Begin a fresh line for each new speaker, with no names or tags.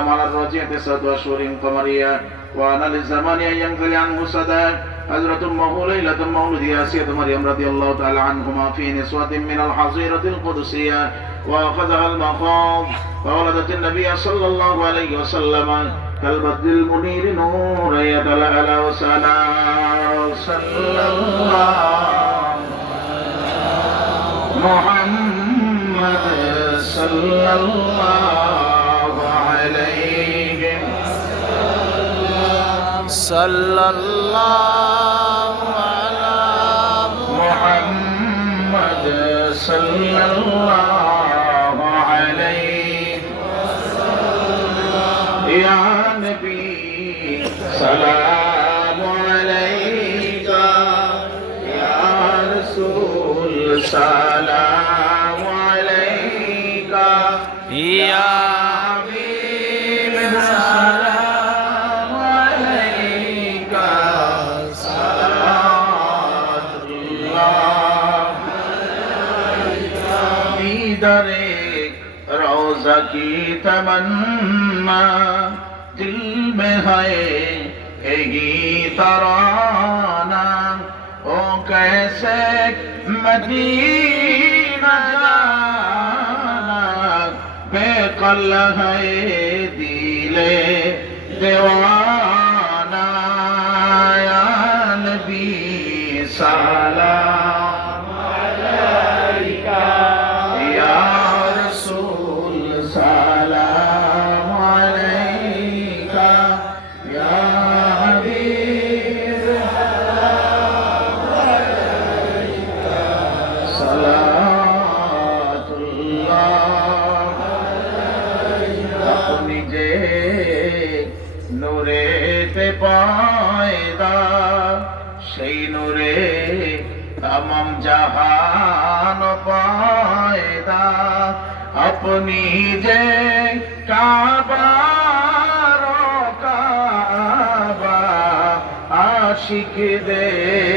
على الراجع تسعة أشهر قمرية وأنا للزمان أن ينقل عنه صدى حضرة أمه ليلة مولد آسية مريم رضي الله تعالى عنهما في نسوة من الحظيرة القدسية وأخذها المخاض فولدت النبي صلى الله عليه وسلم كالبدر المنير نورا يتلألأ وسلا صلى الله محمد صلى الله عليه
صلى الله على
محمد صلى الله عليه يا نبي سلام عليك يا رسول سلام عليك
يا
কি দরে রোজা কি তমন্না, দিল মে হয় এগি তরানা ও কেসে মদিনা জানা বেকল হয় দিলে দেওয়া যে নূরেতে পায়দা সেই নূরে তামাম জাহান পায়দা। আপনি যে কাবার কাবা আশিক দে